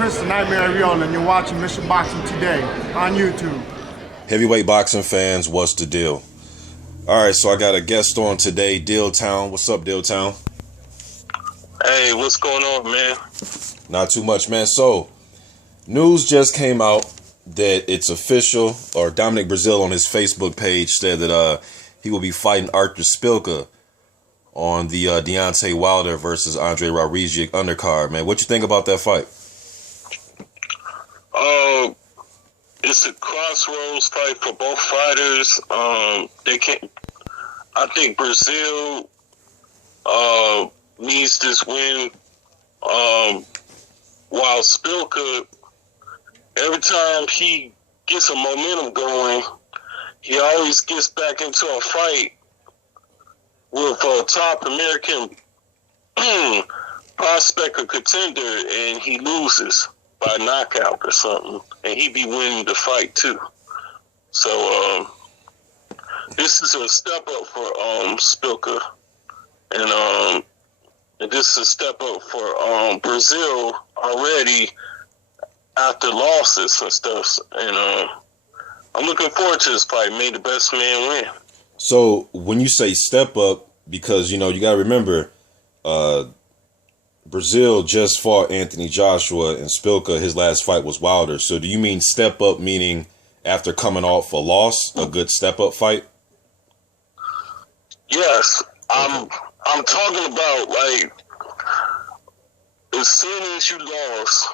Chris the Nightmare Ariel, and you're watching Mission Boxing Today on YouTube. Heavyweight boxing fans, what's the deal? Alright, so I got a guest on today, DILLTOWN. What's up, DILLTOWN? Hey, what's going on, man? Not too much, man. So, news just came out that it's official, or Dominic Breazeale on his Facebook page said that he will be fighting Artur Szpilka on the Deontay Wilder versus ANDREZJ undercard, man. What you think about that fight? It's a crossroads fight for both fighters. They can't. I think Breazeale needs this win. While Szpilka, every time he gets a momentum going, he always gets back into a fight with a top American prospect or contender, and he loses by knockout or something, and he be winning the fight too. So this is a step up for Szpilka, and this is a step up for Breazeale already after losses and stuff. And I'm looking forward to this fight. May the best man win. So when you say step up, because, you know, you got to remember, Breazeale just fought Anthony Joshua, and Szpilka, his last fight was Wilder. So do you mean step up meaning after coming off a loss, a good step up fight? Yes. I'm talking about, like, as soon as you lost,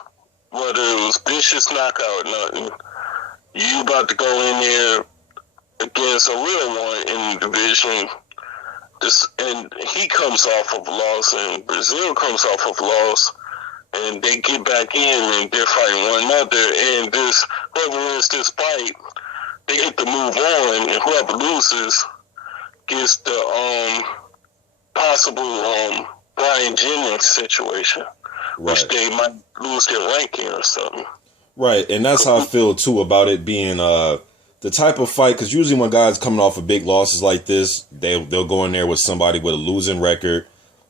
whether it was vicious knockout or nothing, you about to go in there against a real one in the division. And he comes off of a loss, and Breazeale comes off of a loss, and they get back in and they're fighting one another. And whoever wins this fight, they get to move on, and whoever loses gets the possible Brian Jennings situation, right, which they might lose their ranking or something. Right, and that's how I feel too about it being the type of fight, because usually when guys coming off of big losses like this, they'll go in there with somebody with a losing record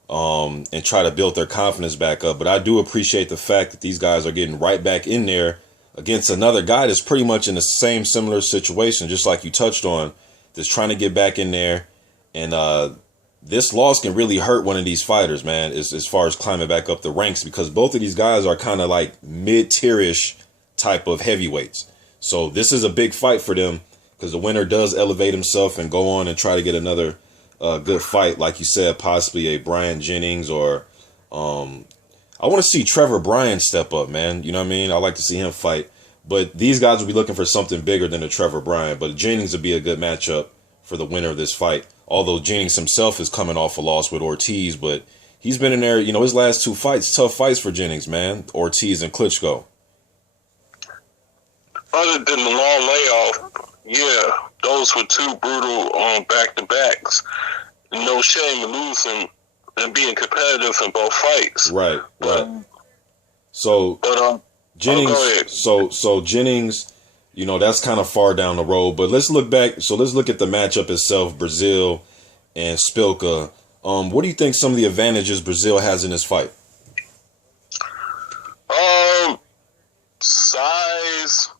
and try to build their confidence back up. But I do appreciate the fact that these guys are getting right back in there against another guy that's pretty much in the same similar situation, just like you touched on, that's trying to get back in there. And this loss can really hurt one of these fighters, man, as far as climbing back up the ranks, because both of these guys are kind of like mid-tierish type of heavyweights. So this is a big fight for them, because the winner does elevate himself and go on and try to get another good fight, like you said, possibly a Brian Jennings, or I want to see Trevor Bryan step up, man. You know what I mean? I like to see him fight. But these guys will be looking for something bigger than a Trevor Bryan. But Jennings would be a good matchup for the winner of this fight. Although Jennings himself is coming off a loss with Ortiz, but he's been in there, you know, his last two fights, tough fights for Jennings, man. Ortiz and Klitschko. Other than the long layoff, yeah, those were two brutal back-to-backs. No shame in losing and being competitive in both fights. Right, right. So Jennings, so Jennings, you know, that's kind of far down the road. But let's look back. So let's look at the matchup itself, Breazeale and Szpilka. What do you think some of the advantages Breazeale has in this fight? Size,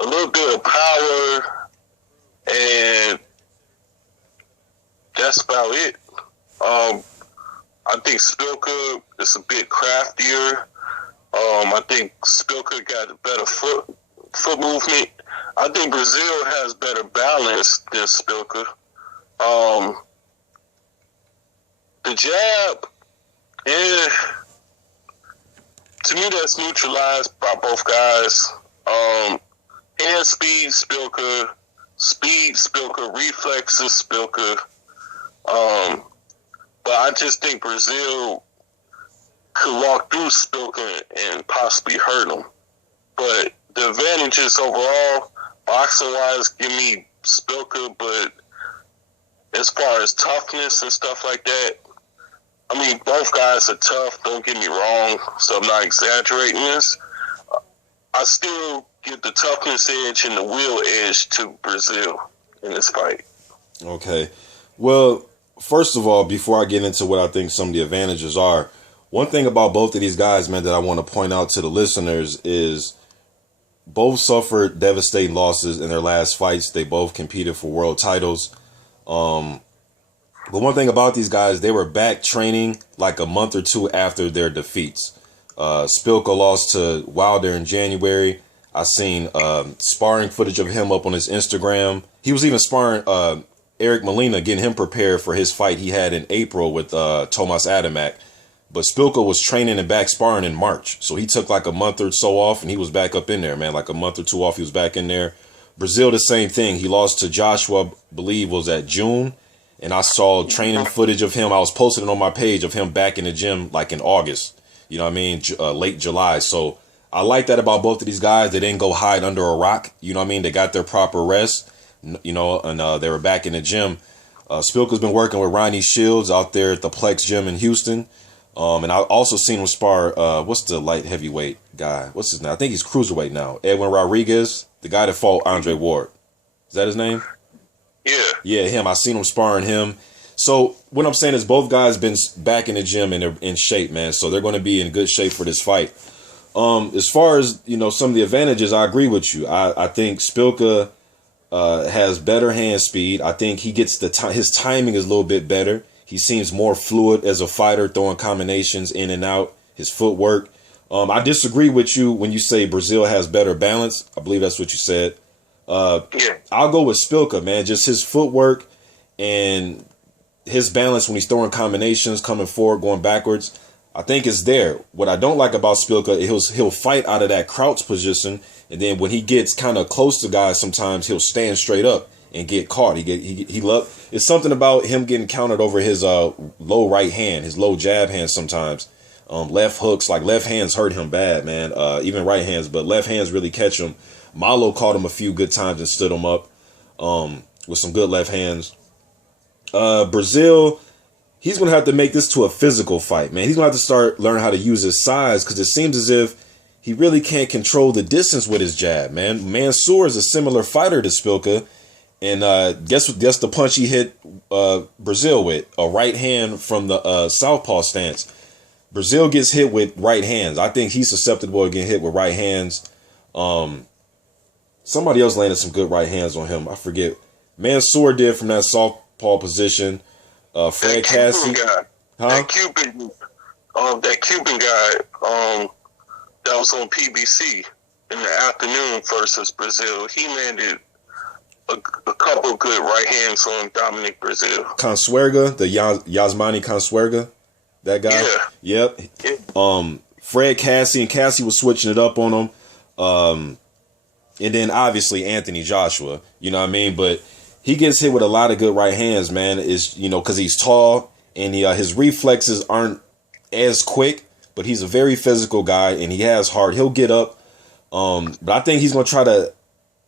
a little bit of power, and that's about it. I think Szpilka is a bit craftier. I think Szpilka got a better foot movement. I think Breazeale has better balance than Szpilka. The jab, to me, that's neutralized by both guys. Hand speed, Szpilka. Speed, Szpilka. Reflexes, Szpilka. But I just think Breazeale could walk through Szpilka and possibly hurt him. But the advantages overall, boxing-wise, give me Szpilka. But as far as toughness and stuff like that, I mean, both guys are tough, don't get me wrong, so I'm not exaggerating this. I still give the toughness edge and the will edge to Breazeale in this fight. Okay. Well, first of all, before I get into what I think some of the advantages are, One thing about both of these guys, man, that I want to point out to the listeners is both suffered devastating losses in their last fights. They both competed for world titles. But one thing about these guys, they were back training like a month or two after their defeats. Szpilka lost to Wilder in January. I seen sparring footage of him up on his Instagram. He was even sparring Eric Molina, getting him prepared for his fight he had in April with Tomas Adamek. But Szpilka was training and back sparring in March. So he took like a month or so off, and he was back up in there, man. Like a month or two off, he was back in there. Breazeale, the same thing. He lost to Joshua, I believe, was at June. And I saw training footage of him. I was posting it on my page of him back in the gym like in August. You know what I mean? Late July. So I like that about both of these guys. They didn't go hide under a rock. You know what I mean? They got their proper rest, you know, and they were back in the gym. Szpilka's been working with Ronnie Shields out there at the Plex Gym in Houston. And I also seen him spar, what's the light heavyweight guy? What's his name? I think he's cruiserweight now. Edwin Rodriguez, the guy that fought Andre Ward. Is that his name? Yeah. Yeah, him. I seen him sparring him. So what I'm saying is both guys been back in the gym and they're in shape, man. So they're going to be in good shape for this fight. As far as, you know, some of the advantages, I agree with you. I think Szpilka has better hand speed. I think he gets his timing is a little bit better. He seems more fluid as a fighter, throwing combinations in and out, his footwork. I disagree with you when you say Breazeale has better balance. I believe that's what you said. I'll go with Szpilka, man. Just his footwork and his balance when he's throwing combinations, coming forward, going backwards, I think is there. What I don't like about Szpilka, he'll fight out of that crouch position, and then when he gets kind of close to guys, sometimes he'll stand straight up and get caught. It's something about him getting countered over his low right hand, his low jab hand sometimes. Left hooks, like left hands hurt him bad, man. Even right hands, but left hands really catch him. Malo caught him a few good times and stood him up with some good left hands. Breazeale, he's going to have to make this to a physical fight, man. He's going to have to start learning how to use his size because it seems as if he really can't control the distance with his jab, man. Mansour is a similar fighter to Szpilka. And guess the punch he hit Breazeale with? A right hand from the southpaw stance. Breazeale gets hit with right hands. I think he's susceptible to getting hit with right hands. Somebody else landed some good right hands on him. I forget. Mansour did from that southpaw position. Fred Cassie. That Cuban guy that was on PBC in the afternoon versus Breazeale. He landed a couple of good right hands on Dominic Breazeale. Consuerga, the Yasmani Consuerga, that guy. Yeah. Yep. Fred Cassie, and Cassie was switching it up on him. And then obviously Anthony Joshua, you know what I mean? But he gets hit with a lot of good right hands, man. Is, you know, because he's tall and his reflexes aren't as quick, but he's a very physical guy and he has heart. He'll get up. But I think he's going to try to,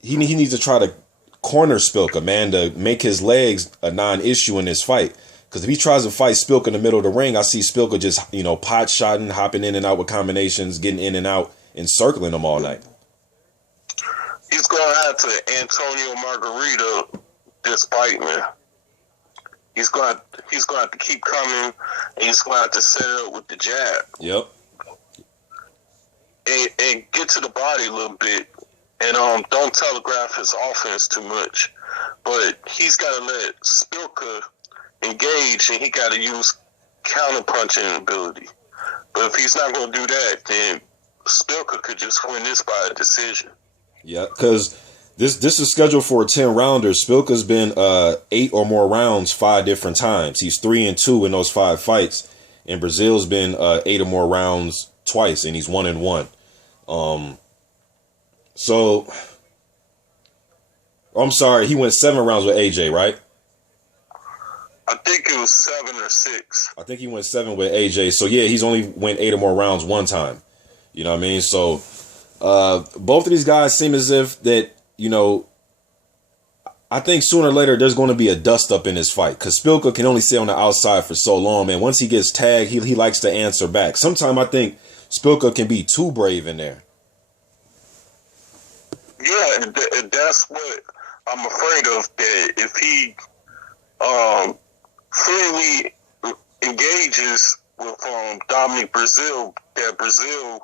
he needs to try to corner Szpilka, man, to make his legs a non-issue in this fight. Because if he tries to fight Szpilka in the middle of the ring, I see Szpilka just, you know, pot-shotting, hopping in and out with combinations, getting in and out, and circling them all night. He's going to have to Antonio Margarita this fight, man. He's going to have to keep coming, and he's going to have to set it up with the jab. Yep. And get to the body a little bit. And don't telegraph his offense too much. But he's got to let Szpilka engage, and he got to use counter-punching ability. But if he's not going to do that, then Szpilka could just win this by a decision. Yeah, because this is scheduled for a 10-rounder. Szpilka's been 8 or more rounds 5 different times. He's 3-2 in those 5 fights. And Breazeale's been 8 or more rounds twice, and he's 1-1. So, I'm sorry, he went 7 rounds with AJ, right? I think it was 7 or 6. I think he went 7 with AJ. So, yeah, he's only went 8 or more rounds one time. You know what I mean? So, both of these guys seem as if that, you know, I think sooner or later there's going to be a dust-up in this fight. Because Szpilka can only stay on the outside for so long, man. Once he gets tagged, he likes to answer back. Sometimes I think Szpilka can be too brave in there. Yeah, that's what I'm afraid of. That if he freely engages with Dominic Breazeale, that Breazeale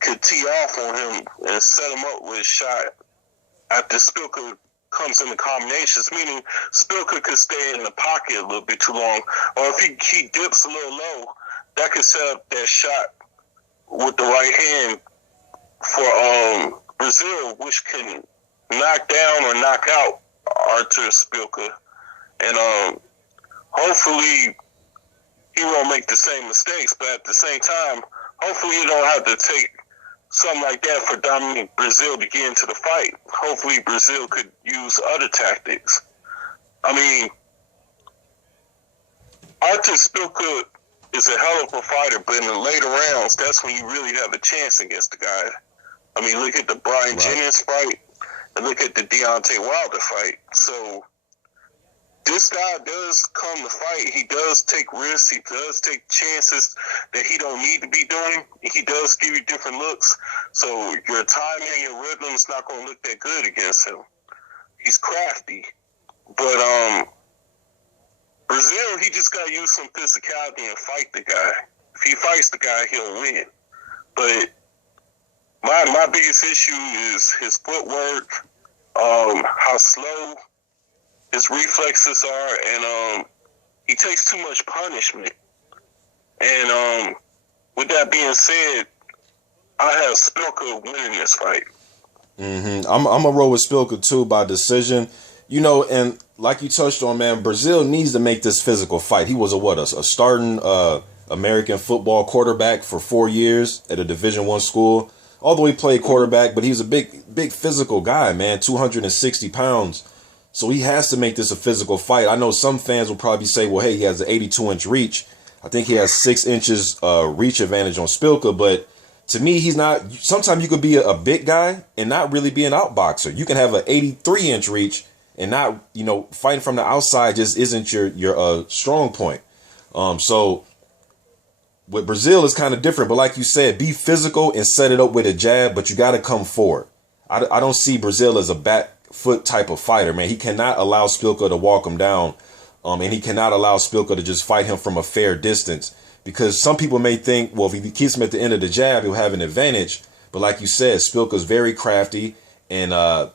could tee off on him and set him up with a shot after Szpilka comes in the combinations, meaning Szpilka could stay in the pocket a little bit too long, or if he dips a little low, that could set up that shot with the right hand for Breazeale, which can knock down or knock out Artur Szpilka. And hopefully he won't make the same mistakes, but at the same time, hopefully you don't have to take something like that for Dominic Breazeale to get into the fight. Hopefully Breazeale could use other tactics. I mean, Artur Szpilka is a hell of a fighter, but in the later rounds, that's when you really have a chance against the guy. I mean, look at the Brian Jennings fight and look at the Deontay Wilder fight. So this guy does come to fight. He does take risks. He does take chances that he don't need to be doing. He does give you different looks. So your timing and your rhythm is not going to look that good against him. He's crafty. But Breazeale, he just got to use some physicality and fight the guy. If he fights the guy, he'll win. But my biggest issue is his footwork, how slow his reflexes are, and he takes too much punishment. And with that being said, I have Szpilka winning this fight. I'm a roll with Szpilka too by decision. You know, and like you touched on, man, Breazeale needs to make this physical fight. He was a starting American football quarterback for 4 years at a Division I school. Although he played quarterback, but he was a big physical guy, man, 260 pounds. So he has to make this a physical fight. I know some fans will probably say, well, hey, he has an 82-inch reach. I think he has 6 inches reach advantage on Szpilka, but to me, he's not. Sometimes you could be a big guy and not really be an outboxer. You can have an 83-inch reach and not, you know, fighting from the outside just isn't your strong point. So with Breazeale is kind of different, but like you said, be physical and set it up with a jab, but you got to come forward. I don't see Breazeale as a back foot type of fighter, man. He cannot allow Szpilka to walk him down, and he cannot allow Szpilka to just fight him from a fair distance, because some people may think, well, if he keeps him at the end of the jab, he'll have an advantage. But like you said, Szpilka's very crafty, and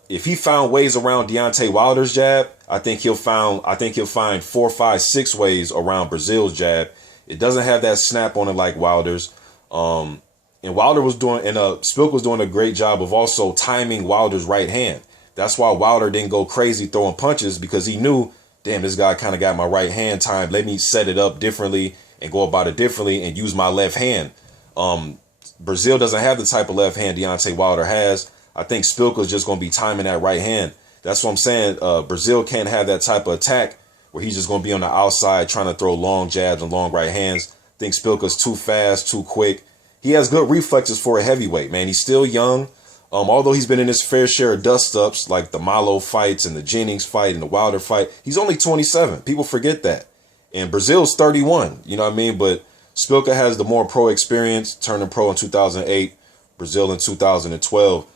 if he found ways around Deontay Wilder's jab, I think he'll find 4, 5, 6 ways around Breazeale's jab. It doesn't have that snap on it like Wilder's. And Wilder was doing, and Szpilka was doing a great job of also timing Wilder's right hand. That's why Wilder didn't go crazy throwing punches, because he knew, damn, this guy kind of got my right hand timed. Let me set it up differently and go about it differently and use my left hand. Breazeale doesn't have the type of left hand Deontay Wilder has. I think Szpilka's just going to be timing that right hand. That's what I'm saying. Breazeale can't have that type of attack where he's just going to be on the outside trying to throw long jabs and long right hands. I think Szpilka's too fast, too quick. He has good reflexes for a heavyweight, man. He's still young. Although he's been in his fair share of dust-ups, like the Malo fights and the Jennings fight and the Wilder fight, he's only 27. People forget that. And Breazeale's 31, you know what I mean? But Szpilka has the more pro experience, turning pro in 2008, Breazeale in 2012.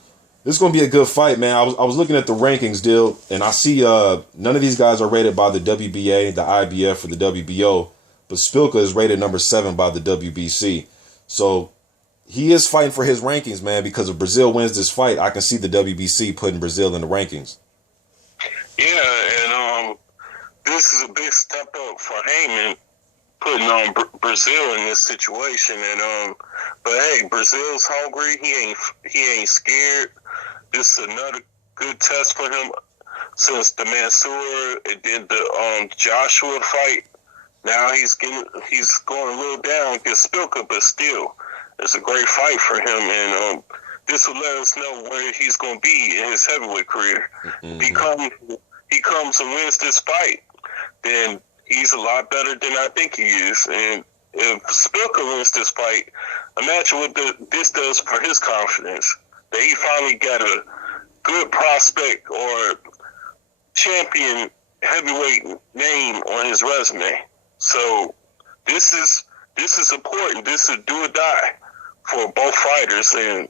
This is going to be a good fight, man. I was looking at the rankings, Dill, and I see none of these guys are rated by the WBA, the IBF, or the WBO, but Szpilka is rated number 7 by the WBC. So he is fighting for his rankings, man, because if Breazeale wins this fight, I can see the WBC putting Breazeale in the rankings. Yeah, and this is a big step up for Heyman, putting on Breazeale in this situation. And but hey, Breazeale's hungry. He ain't scared. This is another good test for him since the Mansoor and then the Joshua fight. Now he's going a little down against Szpilka, but still, it's a great fight for him. And this will let us know where he's going to be in his heavyweight career. Mm-hmm. He comes and wins this fight, then he's a lot better than I think he is. And if Szpilka wins this fight, imagine what this does for his confidence, that he finally got a good prospect or champion heavyweight name on his resume. So this is important. This is do or die for both fighters, and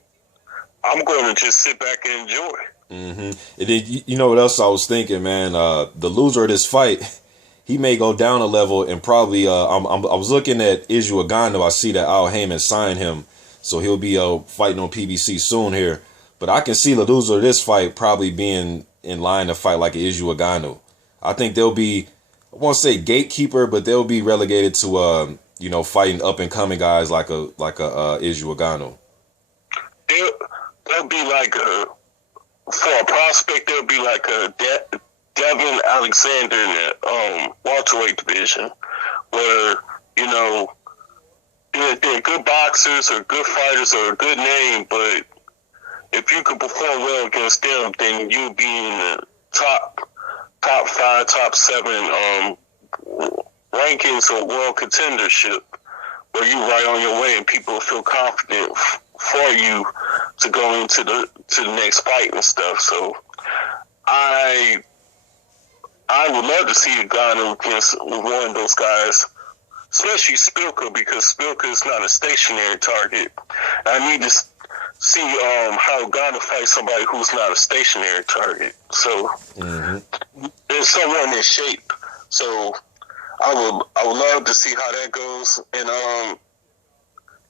I'm going to just sit back and enjoy. Mm-hmm. And then, you know what else I was thinking, man? The loser of this fight, he may go down a level and probably. I was looking at Israel Agano. I see that Al Heyman signed him, so he'll be fighting on PBC soon here. But I can see the loser of this fight probably being in line to fight like an Israel Agano. I think they'll be, I won't say gatekeeper, but they'll be relegated to fighting up and coming guys like a Israel Agano. They'll be like for a prospect. They'll be like a Devin Alexander in the welterweight division, where they're good boxers or good fighters or a good name, but if you can perform well against them, then you'll be in the top 5, top 7 rankings or world contendership, where you right on your way and people feel confident for you to go into the next fight and stuff. So I would love to see Ngannou against one of those guys, especially Szpilka, because Szpilka is not a stationary target. I need to see how Ngannou fights somebody who's not a stationary target. So there's someone in shape. So I would love to see how that goes. And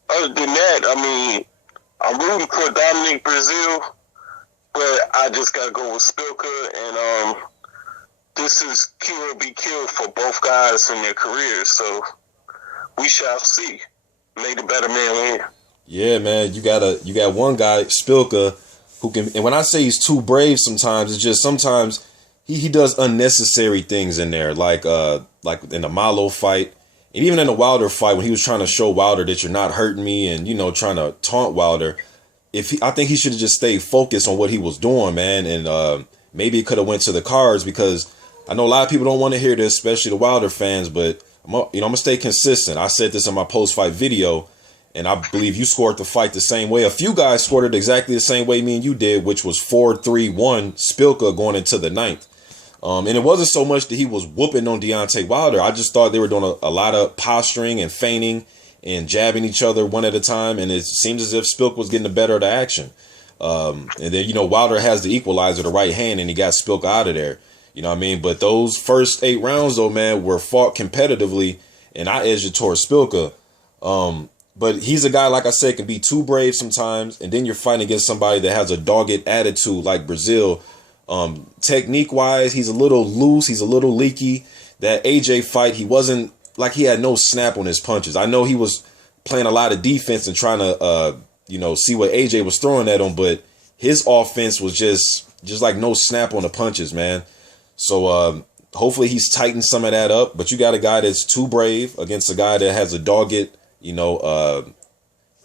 other than that, I mean, I'm rooting for Dominic Breazeale, but I just gotta go with Szpilka. And this is kill or be killed for both guys in their careers. So we shall see. May the better man win. Yeah, man, you got one guy, Szpilka, who can, and when I say he's too brave sometimes, it's just sometimes he does unnecessary things in there, like in the Malo fight, and even in the Wilder fight when he was trying to show Wilder that you're not hurting me and, trying to taunt Wilder. I think he should have just stayed focused on what he was doing, man, and maybe it could have went to the cards, because I know a lot of people don't want to hear this, especially the Wilder fans, but I'm gonna stay consistent. I said this in my post-fight video, and I believe you scored the fight the same way. A few guys scored it exactly the same way me and you did, which was 4-3-1 Szpilka going into the 9th. And it wasn't so much that he was whooping on Deontay Wilder. I just thought they were doing a lot of posturing and feigning and jabbing each other one at a time, and it seems as if Szpilka was getting the better of the action. And then, Wilder has the equalizer, the right hand, and he got Szpilka out of there. You know what I mean? But those first 8 rounds, though, man, were fought competitively, and I edged it towards Szpilka. But he's a guy, like I said, can be too brave sometimes, and then you're fighting against somebody that has a dogged attitude like Breazeale. Technique-wise, he's a little loose, he's a little leaky. That AJ fight, he wasn't, like, he had no snap on his punches. I know he was playing a lot of defense and trying to, see what AJ was throwing at him, but his offense was just like no snap on the punches, man. So hopefully he's tightened some of that up. But you got a guy that's too brave against a guy that has a dogged,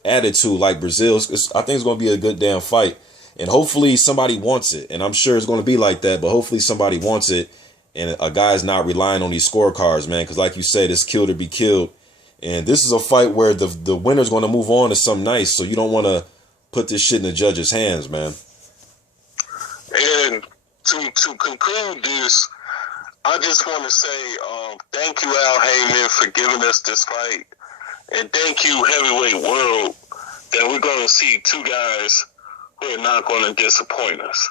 attitude like Breazeale. I think it's going to be a good damn fight. And hopefully somebody wants it. And I'm sure it's going to be like that. But hopefully somebody wants it. And a guy's not relying on these scorecards, man. Because like you said, it's kill or be killed. And this is a fight where the winner's going to move on to something nice. So you don't want to put this shit in the judge's hands, man. And to conclude this, I just want to say thank you, Al Heyman, for giving us this fight. And thank you, Heavyweight World, that we're going to see 2 guys who are not going to disappoint us.